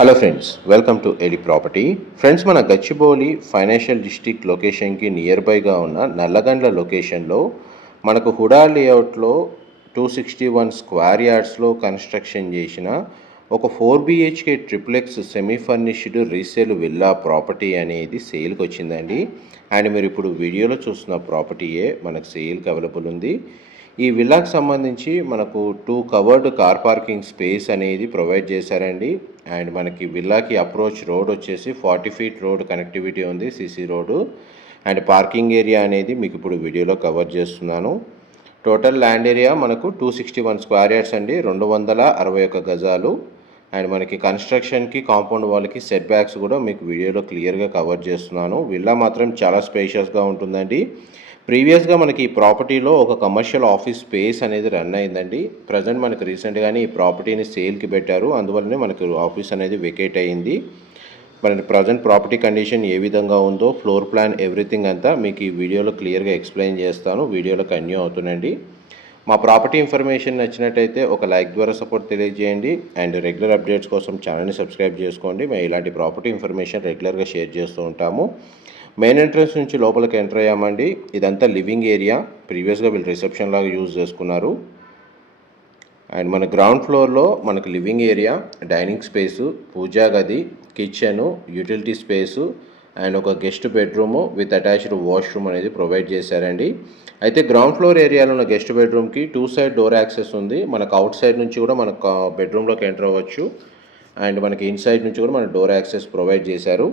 Hello friends welcome to Eli property friends మన Gachibowli financial district లొకేషన్కి near బైగా ఉన్న నల్లగండ్ల లొకేషన్లో మనకు హుడా లేఅవుట్లో టూ సిక్స్టీ వన్ స్క్వేర్ యార్డ్స్లో కన్స్ట్రక్షన్ చేసిన ఒక four BHK triplex semi furnished resale villa property అనేది సేల్కి వచ్చిందండి. అండ్ మీరు ఇప్పుడు వీడియోలో చూస్తున్న ప్రాపర్టీయే మనకు సేల్కి అవైలబుల్ ఉంది. ఈ విల్లాకి సంబంధించి మనకు two covered car parking space అనేది ప్రొవైడ్ చేశారండి. అండ్ మనకి విల్లాకి అప్రోచ్ రోడ్ వచ్చేసి ఫార్టీ ఫీట్ రోడ్ కనెక్టివిటీ ఉంది CC road and parking area అనేది మీకు ఇప్పుడు వీడియోలో కవర్ చేస్తున్నాను. టోటల్ ల్యాండ్ ఏరియా మనకు two sixty one square yards అండి రెండు వందల అరవై ఒక్క గజాలు. అండ్ మనకి కన్స్ట్రక్షన్కి కాంపౌండ్ వాళ్ళకి సెట్ బ్యాక్స్ కూడా మీకు వీడియోలో క్లియర్గా కవర్ చేస్తున్నాను. విల్లా మాత్రం చాలా స్పేషియస్గా ఉంటుందండి. ప్రీవియస్గా మనకి ఈ ప్రాపర్టీలో ఒక కమర్షియల్ ఆఫీస్ స్పేస్ అనేది రన్ అయిందండి. ప్రజెంట్ మనకి రీసెంట్గానే ఈ ప్రాపర్టీని సేల్కి పెట్టారు. అందువల్లనే మనకి ఆఫీస్ అనేది వెకేట్ అయ్యింది మన ప్రజెంట్ ప్రాపర్టీ కండిషన్ ఏ విధంగా ఉందో ఫ్లోర్ ప్లాన్ ఎవ్రీథింగ్ అంతా మీకు ఈ వీడియోలో క్లియర్గా ఎక్స్ప్లెయిన్ చేస్తాను. వీడియోలో కన్యూ అవుతుందండి మా ప్రాపర్టీ ఇన్ఫర్మేషన్ నచ్చినట్టయితే ఒక లైక్ ద్వారా సపోర్ట్ తెలియజేయండి. అండ్ రెగ్యులర్ అప్డేట్స్ కోసం ఛానల్ని సబ్స్క్రైబ్ చేసుకోండి. మేము ఇలాంటి ప్రాపర్టీ ఇన్ఫర్మేషన్ రెగ్యులర్గా షేర్ చేస్తూ ఉంటాము. మెయిన్ ఎంట్రన్స్ నుంచి లోపలికి ఎంటర్ అయ్యామండి. ఇదంతా లివింగ్ ఏరియా. ప్రీవియస్గా వీళ్ళు రిసెప్షన్ లాగా యూజ్ చేసుకున్నారు. అండ్ మన గ్రౌండ్ ఫ్లోర్లో మనకు లివింగ్ ఏరియా డైనింగ్ స్పేసు పూజా గది కిచెను యూటిలిటీ స్పేసు అండ్ ఒక guest bedroom with attached washroom అనేది ప్రొవైడ్ చేశారండి. అయితే గ్రౌండ్ ఫ్లోర్ ఏరియాలో ఉన్న గెస్ట్ బెడ్రూమ్కి టూ సైడ్ డోర్ యాక్సెస్ ఉంది. మనకు అవుట్ సైడ్ నుంచి కూడా మనకు బెడ్రూమ్లోకి ఎంటర్ అవ్వచ్చు. అండ్ మనకి ఇన్సైడ్ నుంచి కూడా మన డోర్ యాక్సెస్ ప్రొవైడ్ చేశారు.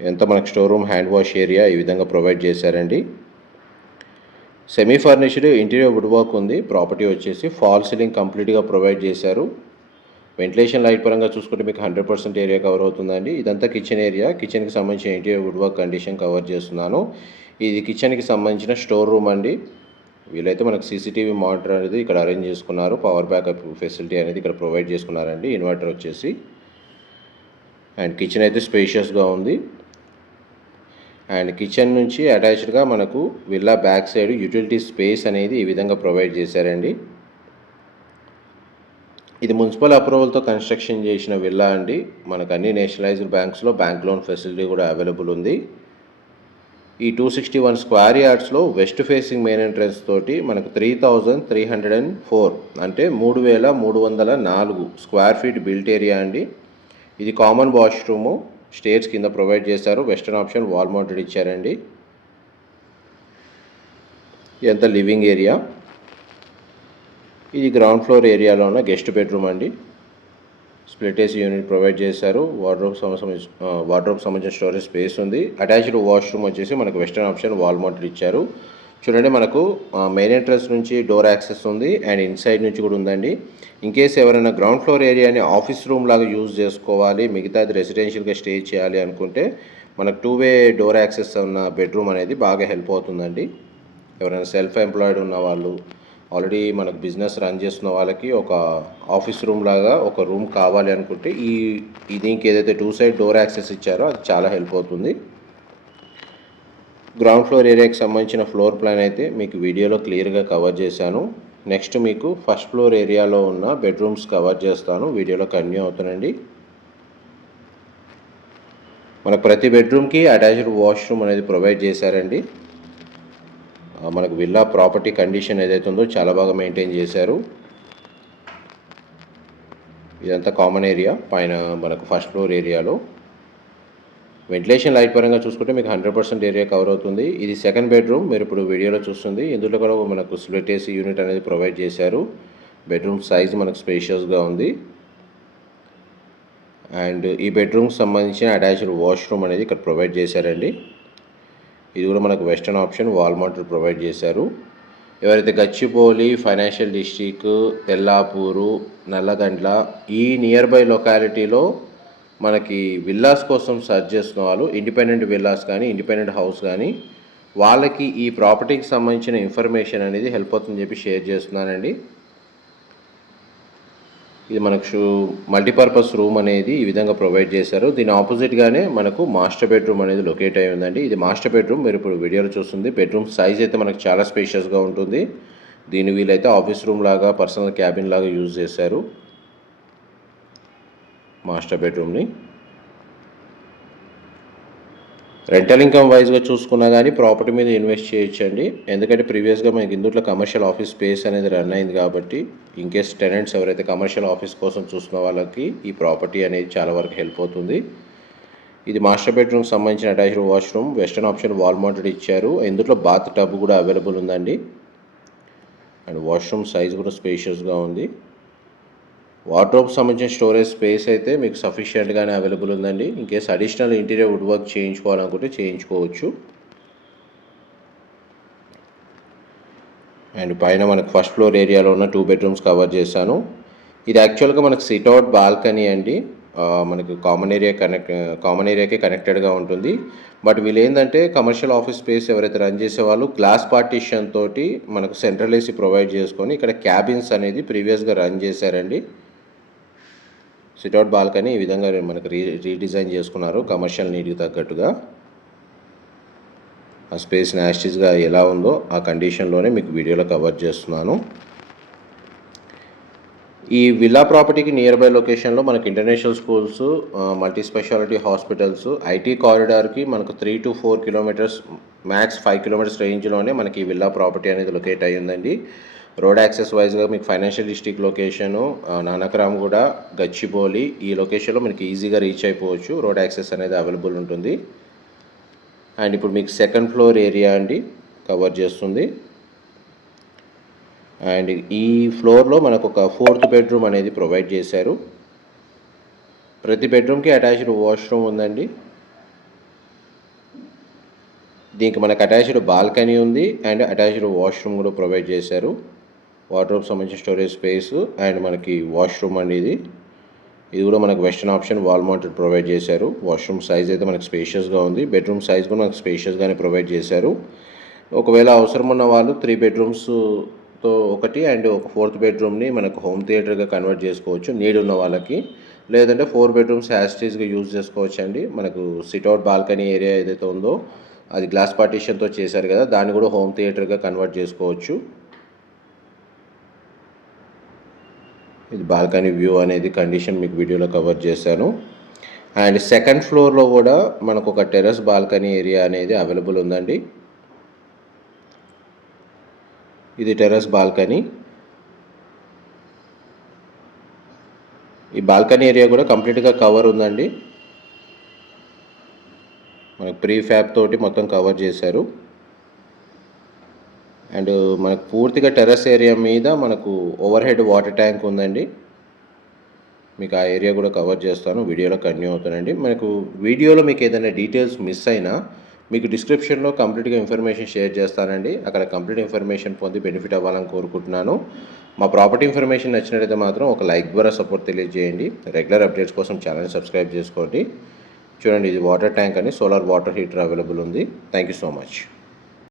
ఎంత మనకు store room hand wash area ఈ విధంగా ప్రొవైడ్ చేశారండి. Semi furnished interior wood work ఉంది. ప్రాపర్టీ వచ్చేసి ఫాల్ సీలింగ్ కంప్లీట్గా ప్రొవైడ్ చేశారు. వెంటిలేషన్ లైట్ పరంగా చూసుకుంటే మీకు హండ్రెడ్ పర్సెంట్ ఏరియా కవర్ అవుతుందండి. ఇదంతా కిచెన్ ఏరియా. కిచెన్కి సంబంధించిన interior wood work condition cover చేస్తున్నాను. ఇది కిచెన్కి సంబంధించిన స్టోర్ రూమ్ అండి. వీలైతే మనకు సీసీటీవీ మానిటర్ అనేది ఇక్కడ అరేంజ్ చేసుకున్నారు. పవర్ బ్యాకప్ ఫెసిలిటీ అనేది ఇక్కడ ప్రొవైడ్ చేసుకున్నారండి. ఇన్వర్టర్ వచ్చేసి. అండ్ కిచెన్ అయితే స్పేషియస్గా ఉంది. అండ్ కిచెన్ నుంచి అటాచ్డ్గా మనకు villa back side utility space అనేది ఈ విధంగా ప్రొవైడ్ చేశారండి. ఇది మున్సిపల్ అప్రూవల్తో కన్స్ట్రక్షన్ చేసిన విల్లా అండి. మనకు అన్ని నేషనలైజ్డ్ బ్యాంక్స్లో బ్యాంక్ లోన్ ఫెసిలిటీ కూడా అవైలబుల్ ఉంది. ఈ టూ సిక్స్టీ వన్ స్క్వేర్ యార్డ్స్లో వెస్ట్ ఫేసింగ్ మెయిన్ ఎంట్రన్స్ తోటి మనకు three thousand three hundred and four అంటే మూడు వేల మూడు వందల నాలుగు స్క్వేర్ ఫీట్ బిల్ట్ ఏరియా అండి. ఇది కామన్ వాష్రూము. స్టేర్స్ కింద ప్రొవైడ్ చేశారు. వెస్టర్న్ ఆప్షన్ వాల్ మౌంటెడ్ ఇచ్చారండి. ఇదంతా లివింగ్ ఏరియా? ఇది గ్రౌండ్ ఫ్లోర్ ఏరియాలో ఉన్న గెస్ట్ బెడ్రూమ్ అండి. స్ప్లిట్ ఏసీ యూనిట్ ప్రొవైడ్ చేశారు. వార్డ్రోబ్ సంబంధించి వార్డ్రోబ్ సంబంధించిన స్టోరేజ్ స్పేస్ ఉంది. అటాచ్డ్ వాష్రూమ్ వచ్చేసి మనకు వెస్టర్న్ ఆప్షన్ వాల్ మౌంటెడ్ ఇచ్చారు. చూడండి మనకు మెయిన్ ఎంట్రన్స్ నుంచి డోర్ యాక్సెస్ ఉంది అండ్ ఇన్సైడ్ నుంచి కూడా ఉందండి. ఇన్ కేస్ ఎవరైనా గ్రౌండ్ ఫ్లోర్ ఏరియాని ఆఫీస్ రూమ్ లాగా యూజ్ చేసుకోవాలి మిగతాది రెసిడెన్షియల్గా స్టే చేయాలి అనుకుంటే మనకు టూ వే డోర్ యాక్సెస్ ఉన్న బెడ్రూమ్ అనేది బాగా హెల్ప్ అవుతుందండి. ఎవరైనా సెల్ఫ్ ఎంప్లాయిడ్ ఉన్న వాళ్ళు ఆల్రెడీ మనకు బిజినెస్ రన్ చేస్తున్న వాళ్ళకి ఒక ఆఫీస్ రూమ్ లాగా ఒక రూమ్ కావాలి అనుకుంటే ఈ ఈ దీనికి ఏదైతే టూ సైడ్ డోర్ యాక్సెస్ ఇచ్చారో అది చాలా హెల్ప్ అవుతుంది. గ్రౌండ్ ఫ్లోర్ ఏరియాకి సంబంధించిన ఫ్లోర్ ప్లాన్ అయితే మీకు వీడియోలో క్లియర్గా కవర్ చేశాను. నెక్స్ట్ మీకు ఫస్ట్ ఫ్లోర్ ఏరియాలో ఉన్న బెడ్రూమ్స్ కవర్ చేస్తాను. వీడియోలో కంటిన్యూ అవుతానండి. మనకు ప్రతి బెడ్రూమ్కి అటాచ్డ్ వాష్రూమ్ అనేది ప్రొవైడ్ చేశారండి. మనకు విల్లా ప్రాపర్టీ కండిషన్ ఏదైతే ఉందో చాలా బాగా మెయింటైన్ చేశారు. ఇదంతా కామన్ ఏరియా పైన మనకు ఫస్ట్ ఫ్లోర్ ఏరియాలో వెంటిలేషన్ లైట్ పరంగా చూసుకుంటే మీకు హండ్రెడ్ పర్సెంట్ ఏరియా కవర్ అవుతుంది. ఇది సెకండ్ బెడ్రూమ్ మీరు ఇప్పుడు వీడియోలో చూస్తుంది. ఇందులో కూడా మనకు స్ప్లిట్ ఏసీ యూనిట్ అనేది ప్రొవైడ్ చేశారు. బెడ్రూమ్ సైజ్ మనకు స్పేషియస్గా ఉంది. అండ్ ఈ బెడ్రూమ్కి సంబంధించిన అటాచ్డ్ వాష్రూమ్ అనేది ఇక్కడ ప్రొవైడ్ చేశారండి. ఇది కూడా మనకు వెస్టర్న్ ఆప్షన్ వాల్ ప్రొవైడ్ చేశారు. ఎవరైతే గచ్చిబౌలి ఫైనాన్షియల్ డిస్ట్రిక్ట్ తెల్లాపూరు నల్లగండ్ల ఈ నియర్ బై లొకాలిటీలో మనకి విల్లాస్ కోసం సర్చ్ చేస్తున్న వాళ్ళు ఇండిపెండెంట్ విల్లాస్ కానీ ఇండిపెండెంట్ హౌస్ కానీ వాళ్ళకి ఈ ప్రాపర్టీకి సంబంధించిన ఇన్ఫర్మేషన్ అనేది హెల్ప్ అవుతుందని చెప్పి షేర్ చేస్తున్నానండి. ఇది మనకు షూ మల్టీపర్పస్ రూమ్ అనేది ఈ విధంగా ప్రొవైడ్ చేశారు. దీని ఆపోజిట్గానే మనకు మాస్టర్ బెడ్రూమ్ అనేది లొకేట్ అయి ఉందండి. ఇది మాస్టర్ బెడ్రూమ్ మీరు ఇప్పుడు వీడియోలో చూస్తుంది. బెడ్రూమ్ సైజ్ అయితే మనకు చాలా స్పేషియస్గా ఉంటుంది. దీని వీలైతే ఆఫీస్ రూమ్ లాగా పర్సనల్ క్యాబిన్ లాగా యూజ్ చేశారు. మాస్టర్ బెడ్రూమ్ని. రెంటల్ ఇన్కమ్ వైజ్గా చూసుకున్నా కానీ ప్రాపర్టీ మీద ఇన్వెస్ట్ చేయొచ్చండి. ఎందుకంటే ప్రీవియస్గా మనకి ఇందుట్లో కమర్షియల్ ఆఫీస్ స్పేస్ అనేది రన్ అయింది కాబట్టి ఇన్ కేస్ టెనెంట్స్ ఎవరైతే కమర్షియల్ ఆఫీస్ కోసం చూస్తున్న వాళ్ళకి ఈ ప్రాపర్టీ అనేది చాలా వరకు హెల్ప్ అవుతుంది. ఇది మాస్టర్ బెడ్రూమ్కి సంబంధించిన attached washroom. Western option wall mounted ఇచ్చారు. ఇందులో బాత్ టబ్ కూడా అవైలబుల్ ఉందండి. అండ్ వాష్రూమ్ సైజ్ కూడా స్పేషియస్గా ఉంది. వార్డ్రోబ్ సంబంధించిన స్టోరేజ్ స్పేస్ అయితే మీకు సఫిషియెంట్గానే అవైలబుల్ ఉందండి. In case additional interior wood work చేయించుకోవాలనుకుంటే చేయించుకోవచ్చు. అండ్ పైన మనకు ఫస్ట్ ఫ్లోర్ ఏరియాలో ఉన్న టూ బెడ్రూమ్స్ కవర్ చేశాను. ఇది యాక్చువల్గా మనకు సిట్అవుట్ బాల్కనీ అండి. మనకు కామన్ ఏరియా కనెక్ట్ కామన్ ఏరియాకి కనెక్టెడ్గా ఉంటుంది. బట్ వీళ్ళు ఏంటంటే కమర్షియల్ ఆఫీస్ స్పేస్ ఎవరైతే రన్ చేసే వాళ్ళు గ్లాస్ పార్టీషన్ తోటి మనకు సెంట్రల్ ఏసీ ప్రొవైడ్ చేసుకొని ఇక్కడ క్యాబిన్స్ అనేది ప్రీవియస్గా రన్ చేశారండి. సిట్అవుట్ బాల్కనీ ఈ విధంగా మనకు రీ రీడిజైన్ చేసుకున్నారు. కమర్షియల్ నీడ్కి తగ్గట్టుగా. ఆ స్పేస్ నాస్టిస్గా ఎలా ఉందో ఆ కండిషన్లోనే మీకు వీడియోలో కవర్ చేస్తున్నాను. ఈ విల్లా ప్రాపర్టీకి నియర్ బై లొకేషన్లో మనకి international schools multi speciality hospitals IT కారిడార్కి మనకు three to four kilometres max five kilometres రేంజ్లోనే మనకి ఈ విల్లా ప్రాపర్టీ అనేది లొకేట్ అయ్యిందండి. రోడ్ యాక్సెస్ వైజ్గా మీకు ఫైనాన్షియల్ డిస్ట్రిక్ట్ లొకేషను నానక్రామ్ కూడా గచ్చిబౌలి ఈ లొకేషన్లో మనకి ఈజీగా రీచ్ అయిపోవచ్చు. రోడ్ యాక్సెస్ అనేది అవైలబుల్ ఉంటుంది. అండ్ ఇప్పుడు మీకు సెకండ్ ఫ్లోర్ ఏరియా అండి కవర్ చేస్తుంది. అండ్ ఈ ఫ్లోర్లో మనకు ఒక ఫోర్త్ బెడ్రూమ్ అనేది ప్రొవైడ్ చేశారు. ప్రతి బెడ్రూమ్కి అటాచ్డ్ వాష్రూమ్ ఉందండి. దీనికి మనకు అటాచ్డ్ బాల్కనీ ఉంది అండ్ అటాచ్డ్ వాష్రూమ్ కూడా ప్రొవైడ్ చేశారు. వార్డ్రోబ్ సంబంధించిన స్టోరేజ్ స్పేస్ అండ్ మనకి వాష్రూమ్ అండి ఇది ఇది కూడా మనకు western option wall mounted provide చేశారు. వాష్రూమ్ సైజ్ అయితే మనకు స్పేషియస్గా ఉంది. బెడ్రూమ్ సైజ్ కూడా మనకు స్పేషియస్గానే ప్రొవైడ్ చేశారు. ఒకవేళ అవసరం ఉన్న వాళ్ళు త్రీ బెడ్రూమ్స్తో ఒకటి అండ్ ఒక ఫోర్త్ బెడ్రూమ్ని మనకు హోమ్ థియేటర్గా కన్వర్ట్ చేసుకోవచ్చు నీడ్ ఉన్న వాళ్ళకి. లేదంటే ఫోర్ బెడ్రూమ్స్ హ్యాస్టీస్గా యూజ్ చేసుకోవచ్చు అండి మనకు సిట్అవుట్ బాల్కనీ ఏరియా ఏదైతే ఉందో అది గ్లాస్ పార్టీషన్తో చేశారు కదా దాన్ని కూడా హోమ్ థియేటర్గా కన్వర్ట్ చేసుకోవచ్చు. ఇది బాల్కనీ వ్యూ అనేది కండిషన్ మీకు వీడియోలో కవర్ చేశాను. అండ్ సెకండ్ ఫ్లోర్లో కూడా మనకు ఒక టెర్రస్ బాల్కనీ ఏరియా అనేది అవైలబుల్ ఉందండి. ఇది టెర్రస్ బాల్కనీ. ఈ బాల్కనీ ఏరియా కూడా కంప్లీట్గా కవర్ ఉందండి. మనకు ప్రీ ఫ్యాబ్ తోటి మొత్తం కవర్ చేశారు. అండ్ మనకు పూర్తిగా టెర్రస్ ఏరియా మీద మనకు ఓవర్ హెడ్ వాటర్ ట్యాంక్ ఉందండి. మీకు ఆ ఏరియా కూడా కవర్ చేస్తాను. వీడియోలో కంటిన్యూ అవుతానండి. మనకు వీడియోలో మీకు ఏదైనా డీటెయిల్స్ మిస్ అయినా మీకు డిస్క్రిప్షన్లో కంప్లీట్గా ఇన్ఫర్మేషన్ షేర్ చేస్తానండి. అక్కడ కంప్లీట్ ఇన్ఫర్మేషన్ పొంది బెనిఫిట్ అవ్వాలని కోరుకుంటున్నాను. మా ప్రాపర్టీ ఇన్ఫర్మేషన్ నచ్చినట్లయితే మాత్రం ఒక లైక్ ద్వారా సపోర్ట్ తెలియజేయండి. రెగ్యులర్ అప్డేట్స్ కోసం ఛానల్ సబ్స్క్రైబ్ చేసుకోండి. చూడండి ఇది వాటర్ ట్యాంక్ అని సోలార్ వాటర్ హీటర్ అవైలబుల్ ఉంది. Thank you so much.